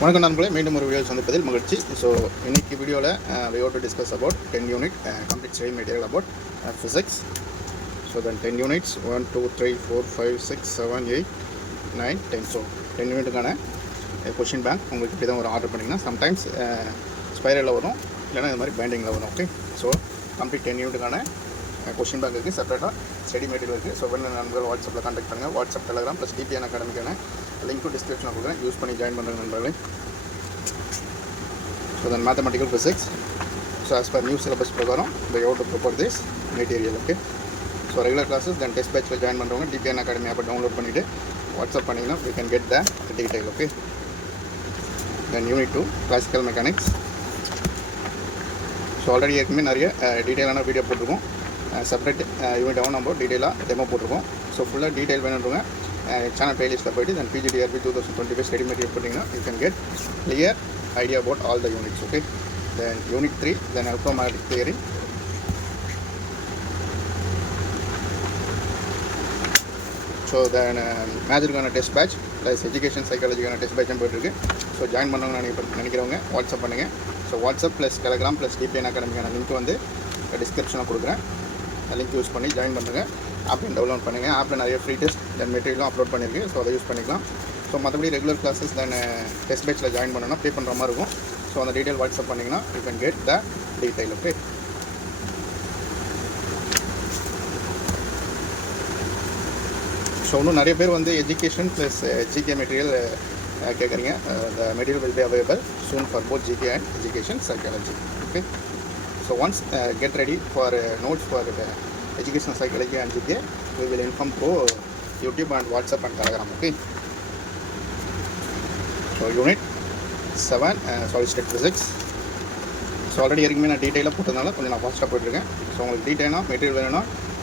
வணக்கம் நண்பர்களே, மீண்டும் ஒரு வீடியோ சந்திப்பதில் மகிழ்ச்சி. ஸோ இன்னைக்கு வீடியோவில் we want to discuss about 10 unit complete study material about physics. So then 10 units 1 2 3 4 5 6 7 8 9 10. ஸோ 10 யூனிட்டுக்கான கொஷின் பேங்க் உங்களுக்கு இப்படி தான் ஒரு ஆர்டர் பண்ணிங்கன்னா சம்டைம்ஸ் ஸ்பைரலில் வரும், இல்லைனா இது மாதிரி பேண்டிங்கில் வரும். ஓகே, ஸோ கம்ப்ளீட் 10 யூனிட்டுக்கான கொஷின் பேங்க் இருக்குது, செப்பரேட்டாக ஸ்டடி மெட்டீரியல் இருக்குது. ஸோ வேணும் நண்பர்கள் வாட்ஸ்அப்பில் கான்டாக்ட் பண்ணுங்கள். வாட்ஸ்அப், டெலகிராம் ப்ளஸ் டிபிஎன் அகாடமிக்கான லிங்க்கும் டிஸ்கிரிப்ஷனில் கொடுக்குறேன், யூஸ் பண்ணி ஜாயின் பண்ணுற நண்பர்களே. So then mathematical physics. So as per new syllabus பிரகாரம் they have to prepare this material. Okay, so regular classes then test பேட்சில் ஜாயின் பண்ணுறவங்க டிபிஎன் அகாடமி ஆப்பை டவுன்லோட் பண்ணிவிட்டு வாட்ஸ்அப் பண்ணிங்கன்னா you can get the detail. Okay, then unit 2 classical mechanics. So already ஏற்கனவே நிறைய டீட்டெயிலான video போட்டிருக்கோம். செப்பரேட் யூனிட் ஆகும் நம்ம டீட்டெயிலாக டெமோ போட்டிருக்கோம். ஸோ ஃபுல்லாக டீட்டெயில் வேணுன்றவங்க சேனல் பிளேலிஸ்ட்டில் போய்ட்டு தென் பிஜிடிஆர்பி 2025 ஸ்டடி மெட்டீரியல் போட்டிங்கன்னா you can get clear idea about all the units. Okay, then unit 3 then electromagnetic theory. So then மேஜருக்கான டெஸ்ட் பேட்ச் ப்ளஸ் எஜுகேஷன் சைக்காலஜிக்கான டெஸ்ட் பேட்சும் போயிட்டுருக்கு. ஸோ ஜாயின் பண்ணவங்க நினைக்கிறவங்க வாட்ஸ்அப் பண்ணுங்கள். So WhatsApp plus Telegram plus DBN அகாடமிக்கான link வந்து டிஸ்கிரிப்ஷனில் கொடுக்குறேன், லிங்க் யூஸ் பண்ணி ஜாயின் பண்ணுங்கள். ஆப்லையும் டவுன்லோட் பண்ணுங்கள். ஆப்பில் நிறைய ஃப்ரீ டெஸ்ட் தென் மெட்டீரியலும் அப்லோட் பண்ணியிருக்கு, ஸோ அதை யூஸ் பண்ணிக்கலாம். ஸோ மற்றபடி ரெகுலர் கிளாஸஸ் தென் டெஸ்ட் பேட்சில் ஜாயின் பண்ணணும்னா பே பண்ணுற மாதிரி இருக்கும். ஸோ அந்த டீட்டெயில் வாட்ஸ்அப் பண்ணிங்கன்னா you can get the detail. Okay, so இன்னும் நிறைய பேர் வந்து எஜுகேஷன் ப்ளஸ் ஜிகே மெட்டீரியல் கேட்குறீங்க. The material will be available soon for both GK and education psychology. Okay, so once get ready for notes for education psychology and GK we will inform through YouTube and WhatsApp and Telegram. Okay, so unit 7 solid state physics. So already ஏற்கனவே நான் டீட்டெயிலாக போட்டதுனால கொஞ்சம் நான் ஃபாஸ்ட்டாக போயிட்டுருக்கேன். ஸோ உங்களுக்கு டீட்டெயிலாக மெட்டீரியல் வேணும்னா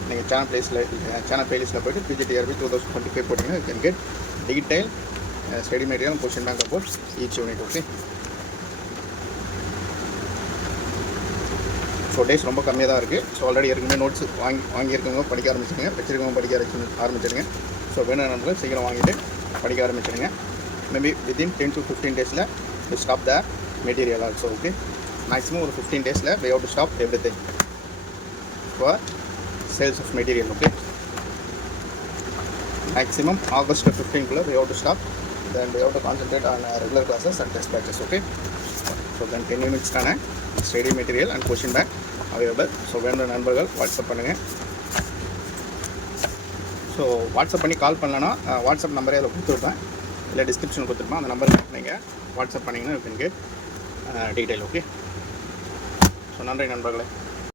நீங்கள் சேனல் பிளேலிஸ்ட்டில் போய்ட்டு பிஜிடிஆர்பி 2025 போட்டிங்கன்னா you can get detail study material question bank about each unit. Okay, so days ரொம்ப கம்மியாக தான் இருக்குது. ஸோ ஆல்ரெடி ஏற்கனவே நோட்ஸ் வாங்கியிருக்கவங்க படிக்க ஆரம்பிச்சிடுங்க, வச்சுருக்கவங்க படிக்க ஆரம்பிச்சிடுங்க. ஸோ வேணும் நண்பர்கள் சீக்கிரம் வாங்கிட்டு படிக்க ஆரம்பிச்சிடுங்க. Maybe within 10 to 15 days to stop the material also. Okay, maximum ஒரு 15 days we have to stop everything for sales of material. Okay, maximum August 15 we have to stop, then we have to concentrate on regular classes and test batches. Okay, so then 10 units கான study material and question bank available. So வேணுன்ற நண்பர்கள் வாட்ஸ்அப் பண்ணுங்கள். So WhatsApp பண்ணி கால் பண்ணலன்னா வாட்ஸ்அப் நம்பரே அதில் கொடுத்துருப்பேன், இல்லை டிஸ்கிரிப்ஷன் கொடுத்துருப்பேன். அந்த நம்பருக்கு நீங்கள் வாட்ஸ்அப் பண்ணிங்கன்னா you can get detail. Okay, so நன்றி நண்பர்களே.